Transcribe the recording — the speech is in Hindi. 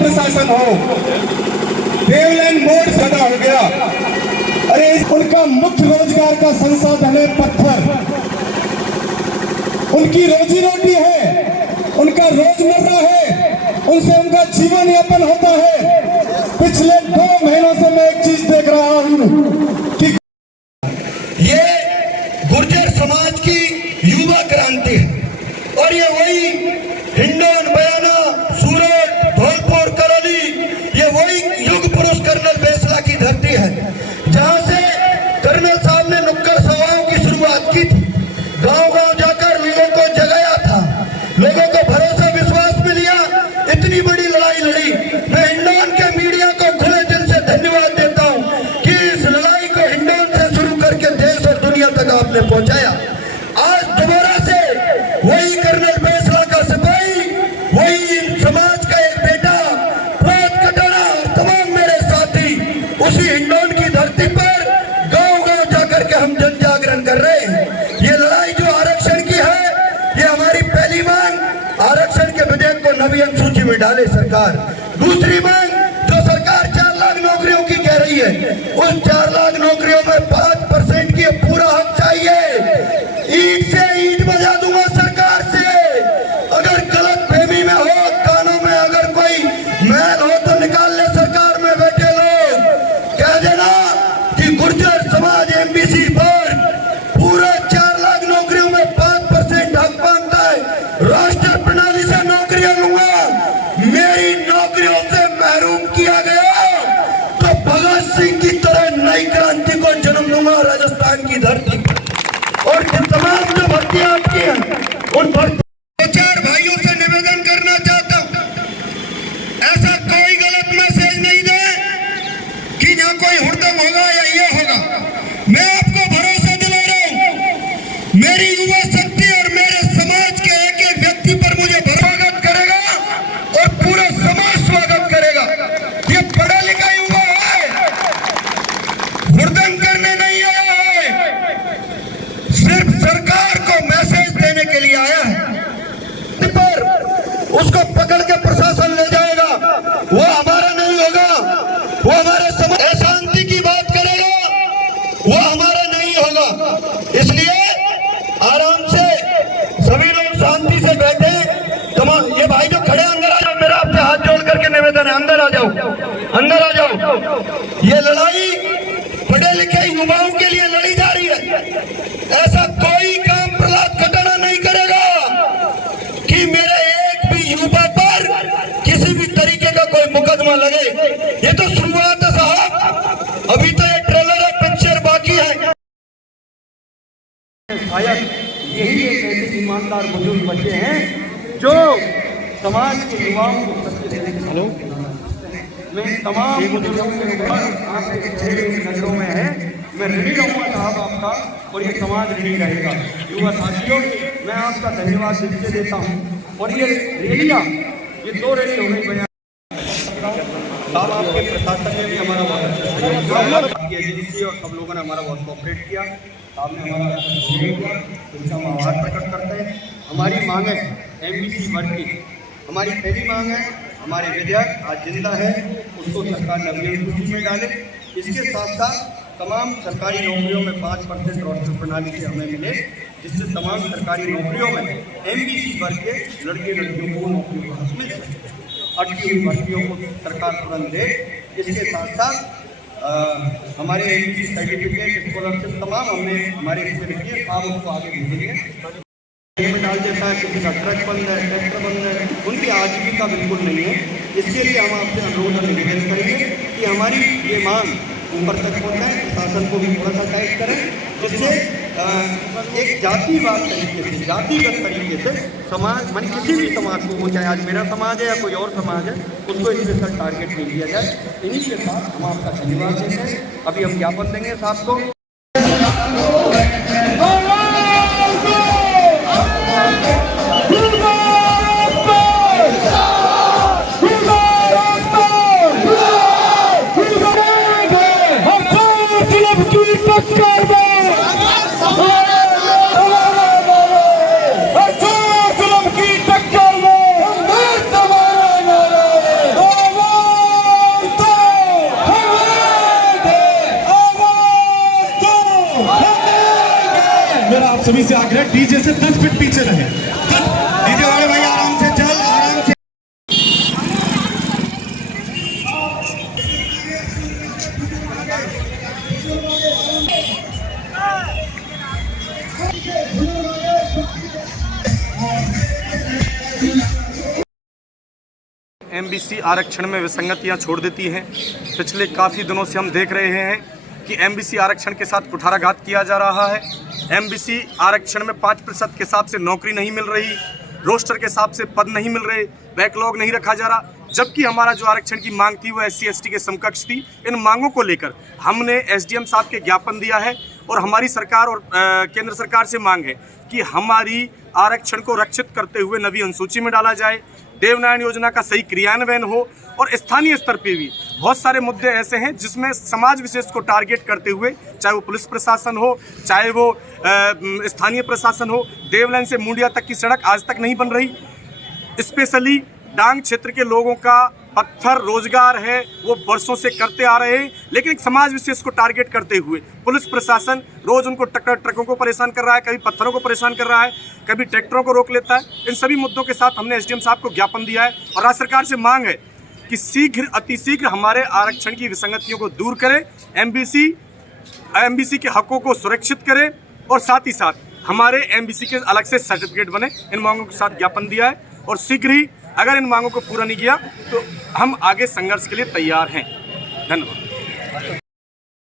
प्रशासन हो, देवलैंड मोड़ सदा हो गया। अरे उनका मुख्य रोजगार का संसाधन है पत्थर, उनकी रोजी रोटी है, उनका रोजमर्रा है, उनसे उनका जीवन यापन होता है। पिछले 2 महीनों से मैं एक चीज देख रहा हूं कि ये गुर्जर समाज की युवा क्रांति है और ये वही हिंडोन, बयाना, सूरत, धौलपुर, करौली, ये वही युग पुरुष कर्नल बैसला की धरती है जहां से कर्नल साहब ने नुक्कड़ सभाओं की शुरुआत की थी। गांव-गांव जाकर लोगों को जगाया था, लोगों को भरोसा विश्वास में लिया, इतनी बड़ी लड़ाई लड़ी। मैं हिंडोन के मीडिया को खुले दिल से धन्यवाद देता हूं कि इस लड़ाई को हिंडोन से शुरू करके देश और दुनिया तक आपने पहुंचाया। आज दोबारा से वही कर्नल बैसला का सिपाही, वही समाज का एक बेटा प्रभात कटारा और तमाम मेरे साथी उसी हिंडोन की धरती पर गांव-गांव जाकर के हम जन जागरण कर रहे हैं। ये लड़ाई जो आरक्षण की है, ये हमारी पहली मांग आरक्षण के विधेयक को नवीन सूची में डाले सरकार। दूसरी मांग जो सरकार 4 लाख नौकरियों की कह रही है, उस 4 लाख नौकरियों में 5% की पूरा हक चाहिए। ईंट से ईंट बजा दूंगा सरकार से। अगर गलत फहमी में हो, कानों में अगर कोई मैल हो तो निकाल ले सरकार में बैठे लोग। कह देना कि गुर्जर समाज एमबीसी पर पूरा 4 लाख नौकरियों में 5% हक मांगता है। राष्ट्र प्रणाली से नौकरियां लूंगा, मेरी नौकरियों से महरूम किया गया तो भगत सिंह की तरह नई क्रांति को जन्म दूंगा राजस्थान की धरती पर। और तमाम जो भर्तियां आपकी हैं उन भर्ती 4 भाइयों से निवेदन करना चाहता हूं, ऐसा कोई गलत मैसेज नहीं दे कि यहाँ कोई हुड़दंग होगा या ये होगा। मैं आपको भरोसा दिला रहा हूं, मेरी युवा शक्ति और मेरे समाज के एक एक व्यक्ति पर मुझे स्वागत करेगा और पूरा समाज स्वागत करेगा। ये पढ़ा लिखा युवा है, हुड़दंग करने नहीं आया है, सिर्फ सरकार को मैसेज देने के लिए आया है। पर उसको पकड़ के प्रशासन ले जाएगा, वो हमारा नहीं होगा। वो हमारे समाज अशांति की बात करेगा, वो हमारा नहीं होगा। इसलिए आराम से सभी लोग शांति से बैठे। तमाम ये भाई जो खड़े अंदर आ जाओ, मेरा आपसे हाथ जोड़ करके निवेदन है, अंदर आ जाओ, अंदर आ जाओ। ये लड़ाई पढ़े लिखे युवाओं के लिए लड़ी जा रही है। ऐसा कोई काम प्रहलाद कटारा नहीं करेगा कि मेरे एक भी युवा पर किसी भी तरीके का कोई मुकदमा लगे। ये तो शुरुआत है साहब, अभी तो ये ट्रेलर है, पिक्चर बाकी है। शायद यही एक ऐसे ईमानदार बुजुर्ग बच्चे हैं जो समाज के युवाओं को सत्य देने के मैं तमाम बुजुर्गों के आपके चेहरे नजरों में है। मैं ऋणी रहूँगा साहब आपका और ये समाज ऋणी रहेगा। युवा साथियों, मैं आपका धन्यवाद इसलिए देता हूँ। और ये रैलियाँ, ये 2 रैली हो गई बयान साहब, आपके प्रशासन ने भी हमारा बहुत, आपकी एजेंसी और सब लोगों ने हमारा बहुत कोऑपरेट किया। आपने हमारा सहयोग किया, इसका हम आभार प्रकट करते हैं। हमारी मांग है एमबीसी वर्ग की, हमारी पहली मांग है हमारे विधेयक आज जिंदा है, उसको सरकार नवीन सूची में डाले। इसके साथ साथ तमाम सरकारी नौकरियों में 5% रोस्टर प्रणाली से हमें मिले, जिससे तमाम सरकारी नौकरियों में एमबीसी वर्ग के लड़के लड़कियों को नौकरियों का मिल सके। अटकी हुई भर्तियों को सरकार तुरंत दे। इसके साथ साथ हमारे एमबीसी सर्टिफिकेट, स्कॉलरशिप तमाम हमने हमारे हिस्से में किए, आप उसको आगे भेजेंगे। में डाल देता है, किसी का ट्रक बंद है, ट्रैक्टर बंद है, उनकी आजीविका बिल्कुल नहीं है। इसके लिए हम आपसे अनुरोध और निवेदन करेंगे कि हमारी ये मांग ऊपर तक पहुँचाएं, शासन को भी थोड़ा सा टाइट करें, जिससे एक जातिवाद तरीके से, जातिगत तरीके से समाज मान किसी भी समाज को, वो चाहे आज मेरा समाज है या कोई और समाज है, उसको स्पेशल टारगेट नहीं दिया जाए। इन्हीं के साथ हम आपका धन्यवाद देते हैं। अभी हम ज्ञापन देंगे साहब को। सभी से आग्रह डीजे से 10 फीट पीछे रहे। डीजे वाले भाई आराम से चल, आराम से। एमबीसी आरक्षण में विसंगतियां छोड़ देती हैं। पिछले काफ़ी दिनों से हम देख रहे हैं कि एमबीसी आरक्षण के साथ कुठाराघात किया जा रहा है। एमबीसी आरक्षण में 5% के हिसाब से नौकरी नहीं मिल रही, रोस्टर के हिसाब से पद नहीं मिल रहे, बैकलॉग नहीं रखा जा रहा, जबकि हमारा जो आरक्षण की मांग थी वो SC ST के समकक्ष थी। इन मांगों को लेकर हमने SDM साहब के ज्ञापन दिया है और हमारी सरकार और केंद्र सरकार से मांग है कि हमारी आरक्षण को रक्षित करते हुए नवी अनुसूची में डाला जाए, देवनारायण योजना का सही क्रियान्वयन हो और स्थानीय स्तर पे भी बहुत सारे मुद्दे ऐसे हैं जिसमें समाज विशेष को टारगेट करते हुए, चाहे वो पुलिस प्रशासन हो, चाहे वो स्थानीय प्रशासन हो, देवलाइन से मुंडिया तक की सड़क आज तक नहीं बन रही। स्पेशली डांग क्षेत्र के लोगों का पत्थर रोजगार है वो वर्षों से करते आ रहे हैं, लेकिन एक समाज विशेष को टारगेट करते हुए पुलिस प्रशासन रोज उनको ट्रकों को परेशान कर रहा है, कभी पत्थरों को परेशान कर रहा है, कभी ट्रैक्टरों को रोक लेता है। इन सभी मुद्दों के साथ हमने SDM साहब को ज्ञापन दिया है और राज्य सरकार से मांग है कि शीघ्र अतिशीघ्र हमारे आरक्षण की विसंगतियों को दूर करें, एमबीसी के हकों को सुरक्षित करें और साथ ही साथ हमारे एमबीसी के अलग से सर्टिफिकेट बने। इन मांगों के साथ ज्ञापन दिया है और शीघ्र ही अगर इन मांगों को पूरा नहीं किया तो हम आगे संघर्ष के लिए तैयार हैं। धन्यवाद।